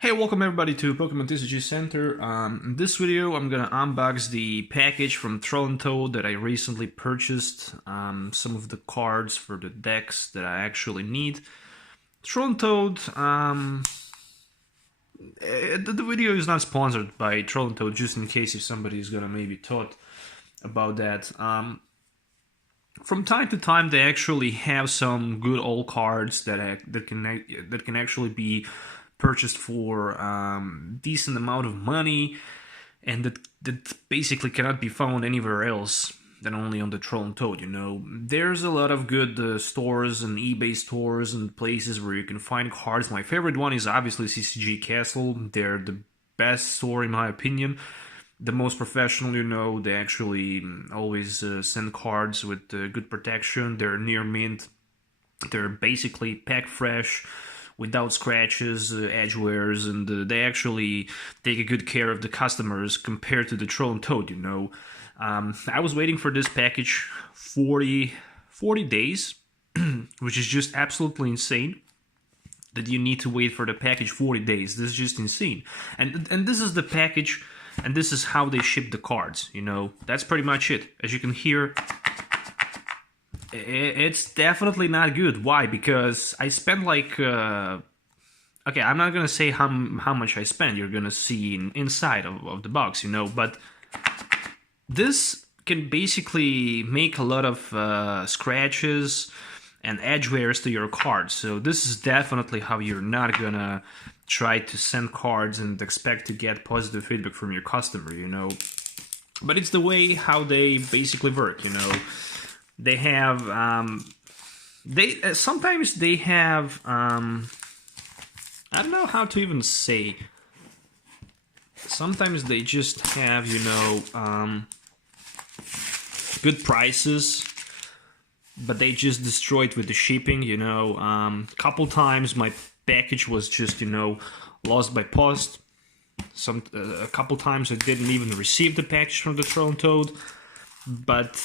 Hey, welcome everybody to Pokemon TCG Center. In this video, I'm gonna unbox the package from Toad that I recently purchased. Some of the cards for the decks that I actually need. Toad. The video is not sponsored by Toad, just in case if somebody is gonna maybe thought about that. From time to time, they actually have some good old cards that can actually be purchased for decent amount of money, and that basically cannot be found anywhere else than only on the Toad. There's a lot of good stores and eBay stores and places where you can find cards. My favorite one is obviously CCG Castle. They're the best store in my opinion. The most professional, they actually always send cards with good protection. They're near mint. They're basically pack fresh, without scratches, edgewares, and they actually take a good care of the customers compared to the Toad. I was waiting for this package 40 days, which is just absolutely insane. That you need to wait for the package 40 days. This is just insane. And this is the package, and this is how they ship the cards. That's pretty much it. As you can hear, it's definitely not good. Why? Because I spent like okay, I'm not gonna say how much I spent. You're gonna see inside of the box, but this can basically make a lot of scratches and edgewares to your cards. So this is definitely how you're not gonna try to send cards and expect to get positive feedback from your customer. But it's the way how they basically work. They have sometimes they have I don't know how to even say. Sometimes they just have good prices, but they just destroy it with the shipping. Couple times my package was just lost by post. A couple times I didn't even receive the package from the Toad, but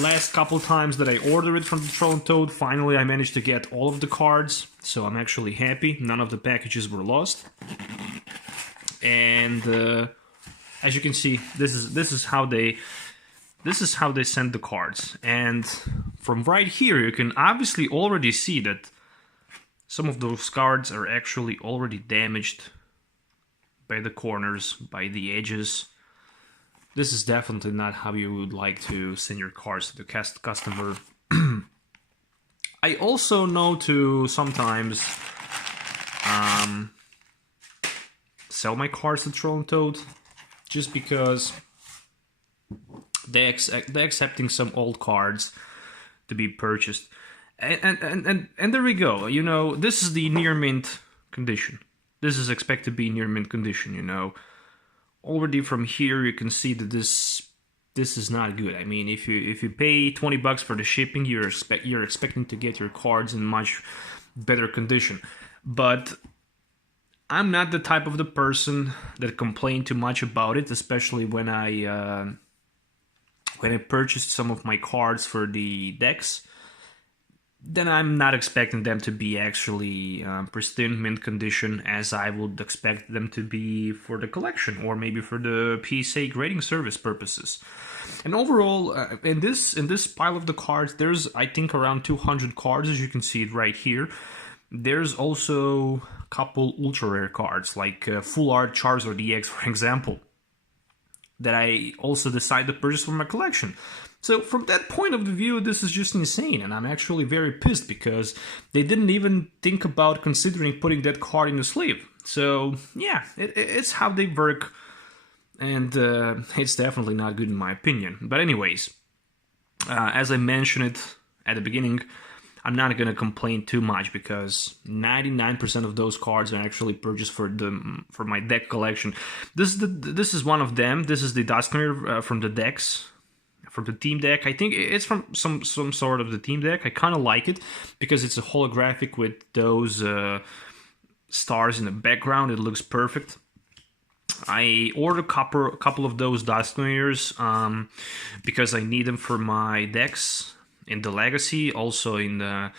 last couple times that I ordered it from the Toad, finally I managed to get all of the cards, so I'm actually happy. None of the packages were lost. And as you can see, this is how they send the cards. And from right here, you can obviously already see that some of those cards are actually already damaged by the corners, by the edges. This is definitely not how you would like to send your cards to the customer. I also know to sometimes sell my cards to Toad, just because they're accepting some old cards to be purchased. And there we go. This is the near mint condition. This is expected to be near mint condition. Already from here you can see that this is not good. I mean, if you pay $20 for the shipping, you're expecting to get your cards in much better condition. But I'm not the type of the person that complain too much about it, especially when I purchased some of my cards for the decks. Then I'm not expecting them to be actually pristine mint condition as I would expect them to be for the collection or maybe for the PSA grading service purposes. And overall, in this pile of the cards, there's I think around 200 cards, as you can see it right here. There's also a couple ultra rare cards like Full Art Charizard EX, for example, that I also decided to purchase for my collection. So from that point of view, this is just insane, and I'm actually very pissed because they didn't even think about considering putting that card in the sleeve. So yeah, it's how they work, and it's definitely not good in my opinion. But anyways, as I mentioned it at the beginning, I'm not gonna complain too much because 99% of those cards are actually purchased for my deck collection. This is one of them. This is the Duskmere from the decks. From the team deck. I think it's from some sort of the team deck. I kind of like it because it's a holographic with those stars in the background. It looks perfect. I ordered a couple of those Duskmares because I need them for my decks in the Legacy, also in the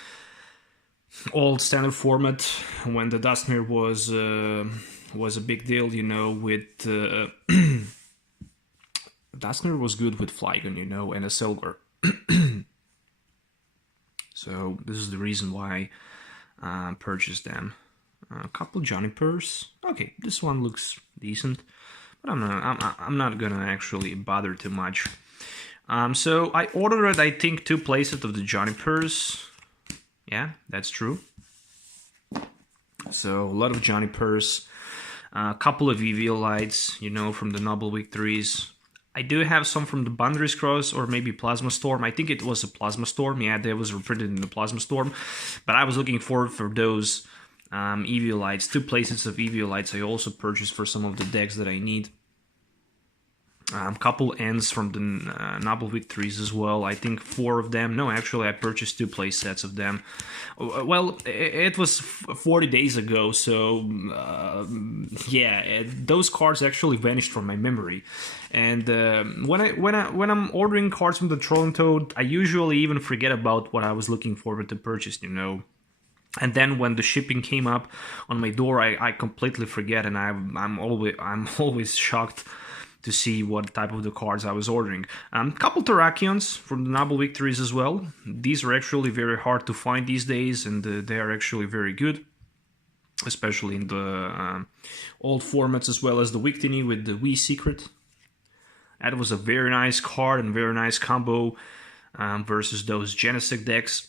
old standard format when the Dustmere was a big deal, you know, with Dustmere was good with Flygon, you know, and a Silver. So this is the reason why I purchased them. A couple Junipers. Okay, this one looks decent, but I'm not gonna actually bother too much. So I ordered, I think, 2 playsets of the Junipers. Yeah, that's true. So a lot of Junipers, a couple of Eviolites, you know, from the Noble Victories. I do have some from the Boundaries Cross or maybe Plasma Storm. I think it was a Plasma Storm. Yeah, they was reprinted in the Plasma Storm. But I was looking forward for those Eviolites. 2 playsets of Eviolites I also purchased for some of the decks that I need. Couple ends from the Noble Victories as well. I think 4 of them. No, actually, I purchased 2 play sets of them. Well, it was 40 days ago, so yeah, those cards actually vanished from my memory. And when I'm ordering cards from the Troll and Toad, I usually even forget about what I was looking forward to purchase, you know. And then when the shipping came up on my door, I completely forget, and I'm always shocked to see what type of the cards I was ordering. Couple Terrakions from the Noble Victories as well. These are actually very hard to find these days, and they are actually very good, especially in the old formats, as well as the Victini with the Wii Secret. That was a very nice card and very nice combo versus those Genesect decks.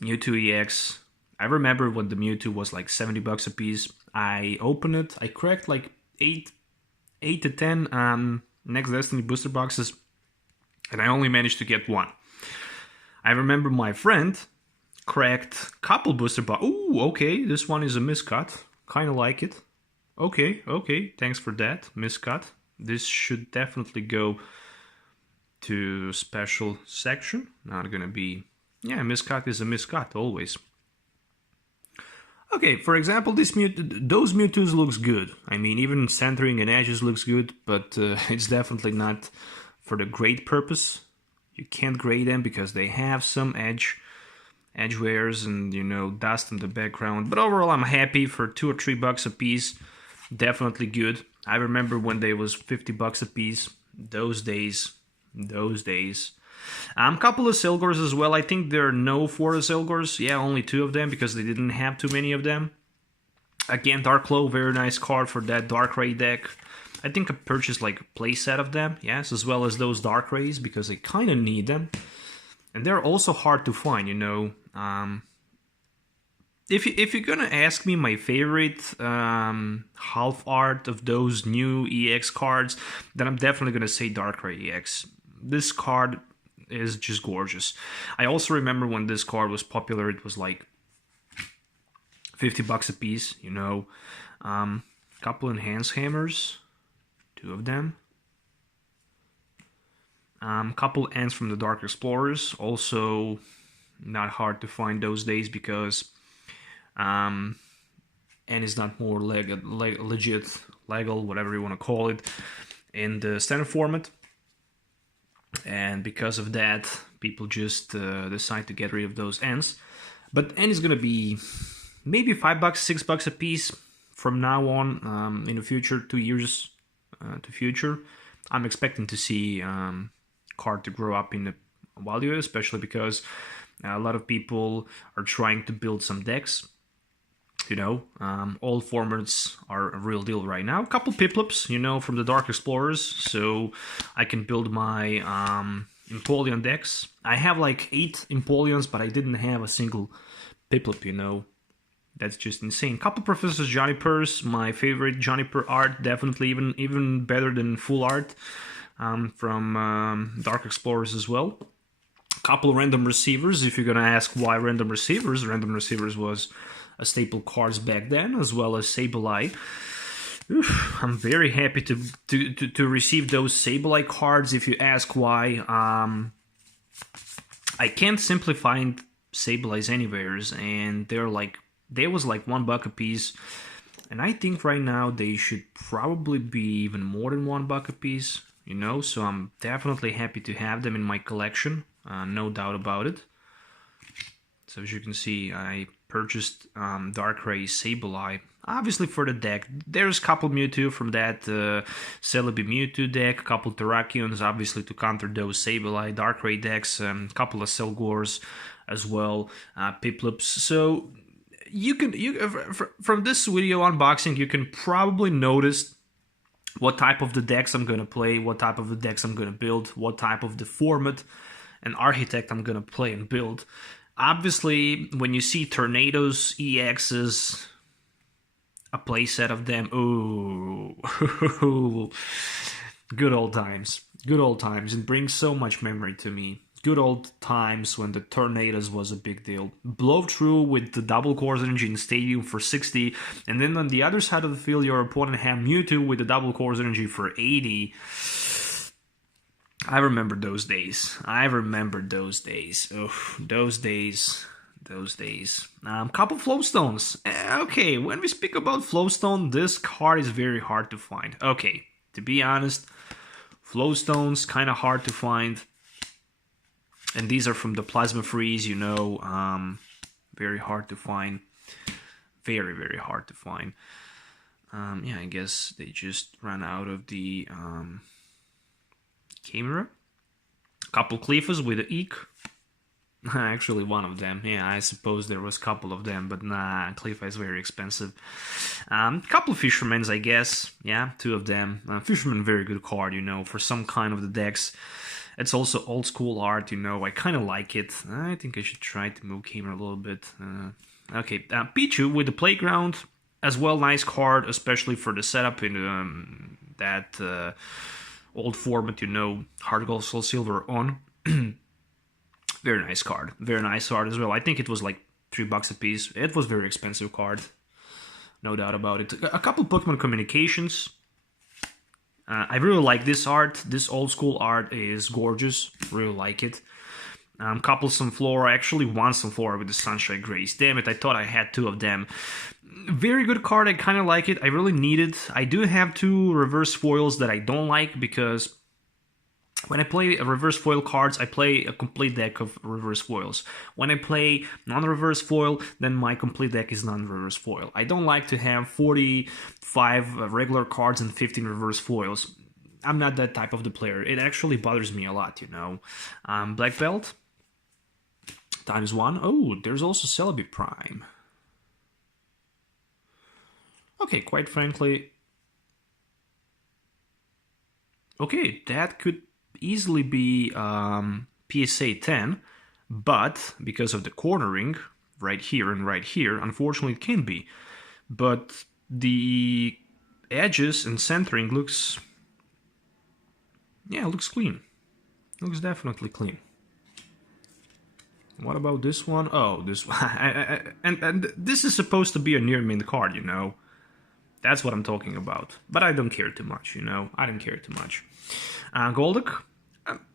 Mewtwo EX. I remember when the Mewtwo was like $70 a piece. I opened it. I cracked like 8 to 10 Next Destiny booster boxes, and I only managed to get 1. I remember my friend cracked a couple booster boxes. Ooh, okay, this one is a miscut. Kind of like it. Okay, thanks for that, miscut. This should definitely go to special section. Not gonna be... Yeah, miscut is a miscut, always. Okay, for example, those Mewtwo's looks good. I mean, even centering and edges looks good, but it's definitely not for the grade purpose. You can't grade them because they have some edge wears and, you know, dust in the background. But overall, I'm happy for $2 or $3 a piece. Definitely good. I remember when they was $50 a piece. Those days. Couple of Silgors as well. I think there are no 4 Silgors. Yeah, only 2 of them because they didn't have too many of them. Again, Darklow, very nice card for that Darkrai deck. I think I purchased like a playset of them, yes, as well as those Darkrays because I kind of need them. And they're also hard to find, you know. If you're gonna ask me my favorite half art of those new EX cards, then I'm definitely gonna say Darkrai EX. This card is just gorgeous. I also remember when this card was popular, it was like $50 a piece, you know. Couple Enhanced Hammers, 2 of them. Couple ends from the Dark Explorers, also not hard to find those days because N is not more legit, legal, whatever you want to call it, in the standard format. And because of that, people just decide to get rid of those ends. But N is going to be maybe $5, $6 a piece from now on in the future, 2 years to future. I'm expecting to see card to grow up in the value, especially because a lot of people are trying to build some decks. You know, all formats are a real deal right now. A couple Piplups, you know, from the Dark Explorers, so I can build my Empoleon decks. I have like 8 Empoleons, but I didn't have a single Piplup, you know. That's just insane. Couple Professor Junipers, my favorite Juniper art, definitely even better than full art from Dark Explorers as well. Couple Random Receivers, if you're gonna ask why Random Receivers was a staple cards back then, as well as Sableye. I'm very happy to receive those Sableye cards. If you ask why, I can't simply find Sableyes anywheres, and they was like $1 a piece, and I think right now they should probably be even more than $1 a piece. You know, so I'm definitely happy to have them in my collection, no doubt about it. So as you can see, I purchased Darkrai Sableye, obviously for the deck. There's a couple Mewtwo from that Celebi Mewtwo deck, a couple Terrakions, obviously to counter those Sableye, Darkrai decks, a couple of Selgors as well, Piplups. So you can from this video unboxing, you can probably notice what type of the decks I'm gonna play, what type of the decks I'm gonna build, what type of the format and architect I'm gonna play and build. Obviously, when you see Tornadoes, EXs, a playset of them, ooh, good old times. Good old times. It brings so much memory to me. Good old times when the Tornadoes was a big deal. Blow through with the double Course Energy in Stadium for 60, and then on the other side of the field, your opponent had Mewtwo with the double Course Energy for 80. I remember those days. Those days. Couple Flowstones. Okay, when we speak about Flowstone, this card is very hard to find. Okay, to be honest, Flowstones kind of hard to find. And these are from the Plasma Freeze, you know, very hard to find. Very, very hard to find. Yeah, I guess they just ran out of the camera. Couple Cleafas with the Eek. Actually, one of them. Yeah, I suppose there was a couple of them, but nah, Cleafa is very expensive. Couple of Fishermans, I guess. Yeah, two of them. Fisherman, very good card, you know, for some kind of the decks. It's also old school art, you know. I kind of like it. I think I should try to move camera a little bit. Okay, Pichu with the Playground. As well, nice card, especially for the setup in that old format, you know, Hard Gold, Soul Silver on. Very nice card. Very nice card as well. I think it was like $3 a piece. It was a very expensive card. No doubt about it. A couple Pokemon Communications. I really like this art. This old school art is gorgeous. Really like it. Couple Sunflora. I actually won Sunflora with the Sunshine Grace. Damn it, I thought I had two of them. Very good card. I kind of like it. I really need it. I do have two reverse foils that I don't like because when I play reverse foil cards, I play a complete deck of reverse foils. When I play non-reverse foil, then my complete deck is non-reverse foil. I don't like to have 45 regular cards and 15 reverse foils. I'm not that type of the player. It actually bothers me a lot, you know. Black Belt ×1. Oh, there's also Celebi Prime. Okay, quite frankly. Okay, that could easily be PSA 10, but because of the cornering right here and right here, unfortunately it can be. But the edges and centering looks, yeah, looks clean. Looks definitely clean. What about this one? Oh, this one. and this is supposed to be a near mint card, you know. That's what I'm talking about. But I don't care too much, you know. I don't care too much. Golduck.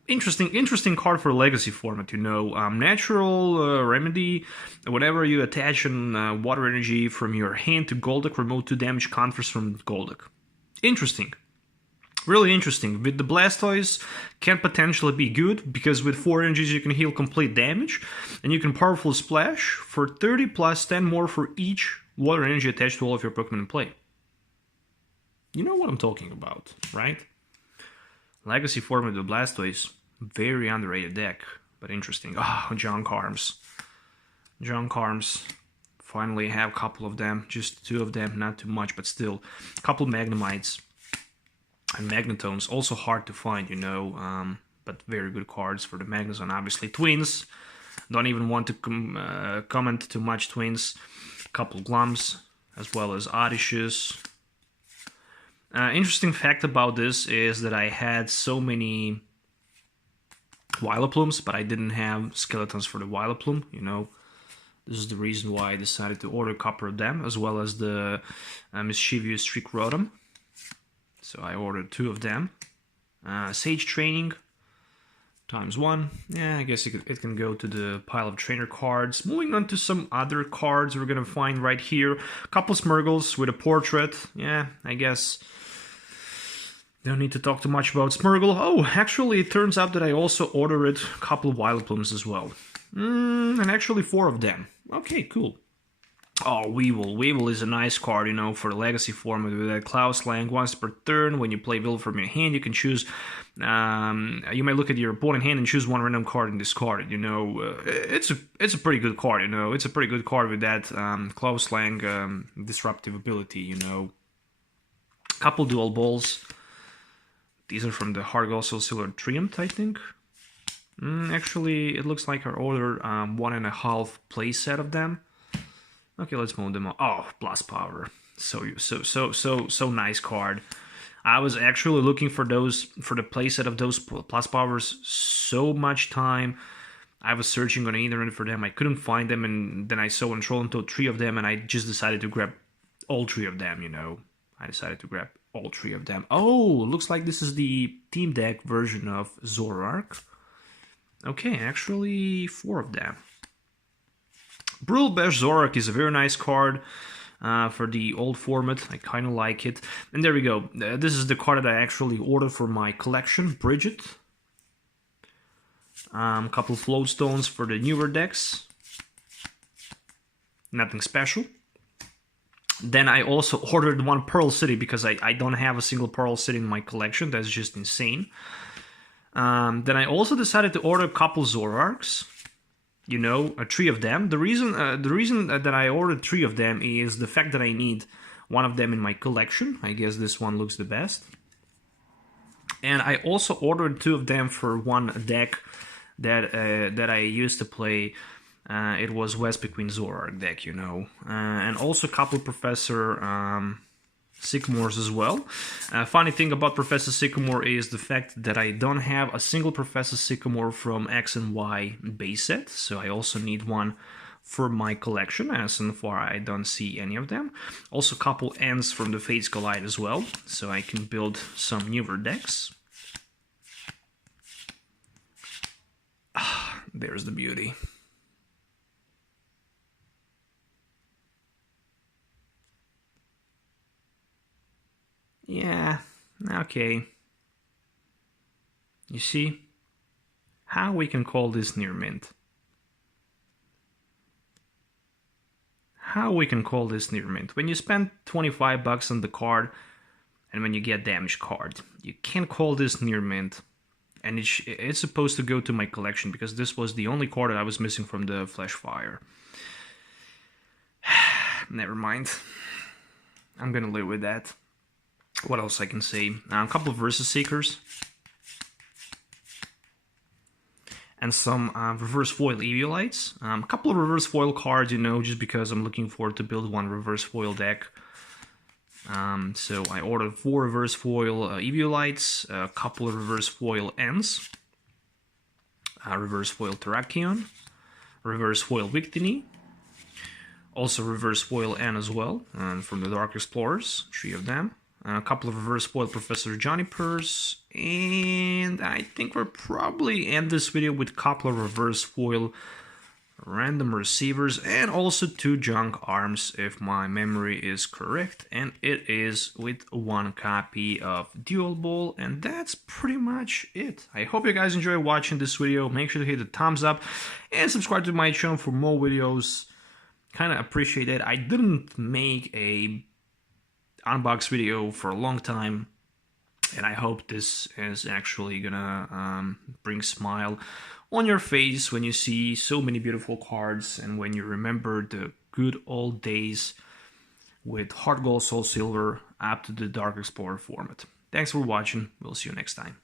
Interesting card for Legacy format, you know. Natural Remedy. Whenever you attach an Water Energy from your hand to Golduck, remove 2 damage counters from Golduck. Interesting. Really interesting. With the Blastoise, can potentially be good, because with 4 energies you can heal complete damage, and you can Powerful Splash for 30 plus 10 more for each Water Energy attached to all of your Pokemon in play. You know what I'm talking about, right? Legacy format with Blastoise, very underrated deck, but interesting. Ah, oh, John Carms. John Carms. Finally have a couple of them, just 2 of them, not too much, but still. A couple Magnemites. And Magnetones, also hard to find, you know, but very good cards for the Magnezone. Obviously, Twins. Don't even want to comment too much. Twins. Couple Glums, as well as Oddishes. Interesting fact about this is that I had so many Vileplumes, but I didn't have skeletons for the Vileplume, you know. This is the reason why I decided to order a couple of them, as well as the Mischievous Trickrotom. So I ordered 2 of them. Sage Training ×1. Yeah, I guess it can go to the pile of trainer cards. Moving on to some other cards we're gonna find right here. A couple Smurgles with a portrait. Yeah, I guess don't need to talk too much about Smurgle. Oh, actually, it turns out that I also ordered a couple of Vileplumes as well. And actually 4 of them. Okay, cool. Oh, Weevil. Weevil is a nice card, you know, for the Legacy format with that Cloud Slang. Once per turn, when you play Weevil from your hand, you can choose... you may look at your opponent hand and choose one random card and discard it, you know. It's a pretty good card, you know. It's a pretty good card with that Cloud Slang disruptive ability, you know. Couple dual balls. These are from the Hargo Silver Triumph, I think. Actually, it looks like I ordered 1.5 play set of them. Okay, let's move them on. Oh, plus power. So nice card. I was actually looking for those, for the playset of those plus powers so much time. I was searching on the internet for them. I couldn't find them, and then I saw on Troll until 3 of them, and I just decided to grab all 3 of them, you know. I decided to grab all 3 of them. Oh, looks like this is the team deck version of Zoroark. Okay, actually 4 of them. Brutal Bash Zoroark is a very nice card for the old format. I kind of like it. And there we go. This is the card that I actually ordered for my collection, Bridget. Couple float stones for the newer decks. Nothing special. Then I also ordered 1 Pearl City because I don't have a single Pearl City in my collection. That's just insane. Then I also decided to order a couple Zoroarks. You know, 3 of them. The reason that I ordered 3 of them is the fact that I need 1 of them in my collection. I guess this one looks the best. And I also ordered 2 of them for 1 deck that I used to play. It was West Between Zoroark deck, you know. And also a couple Professor Sycamores as well. Funny thing about Professor Sycamore is the fact that I don't have a single Professor Sycamore from X and Y base set, so I also need 1 for my collection, as so far I don't see any of them. Also a couple Ents from the Fates Collide as well, so I can build some newer decks. There's the beauty. Yeah, okay. You see how we can call this near mint. How we can call this near mint. When you spend 25 bucks on the card and when you get damaged card, you can't call this near mint. And it's supposed to go to my collection because this was the only card that I was missing from the Flashfire. Never mind. I'm gonna live with that. What else I can say? A couple of Versus Seekers. And some reverse foil Eviolites. A couple of reverse foil cards, you know, just because I'm looking forward to build 1 reverse foil deck. So I ordered 4 reverse foil Eviolites, a couple of reverse foil Ents, reverse foil Terrakion, reverse foil Victini, also reverse foil N as well, from the Dark Explorers, 3 of them. A couple of reverse foil Professor Johnny Purse, and I think we'll probably end this video with a couple of reverse foil random receivers and also 2 junk arms if my memory is correct, and it is with 1 copy of Dual Ball, and that's pretty much it. I hope you guys enjoy watching this video. Make sure to hit the thumbs up and subscribe to my channel for more videos. Kind of appreciate it. I didn't make a unbox video for a long time, and I hope this is actually gonna bring smile on your face when you see so many beautiful cards and when you remember the good old days with Heart Gold, Soul Silver up to the Dark Explorer format. Thanks for watching. We'll see you next time.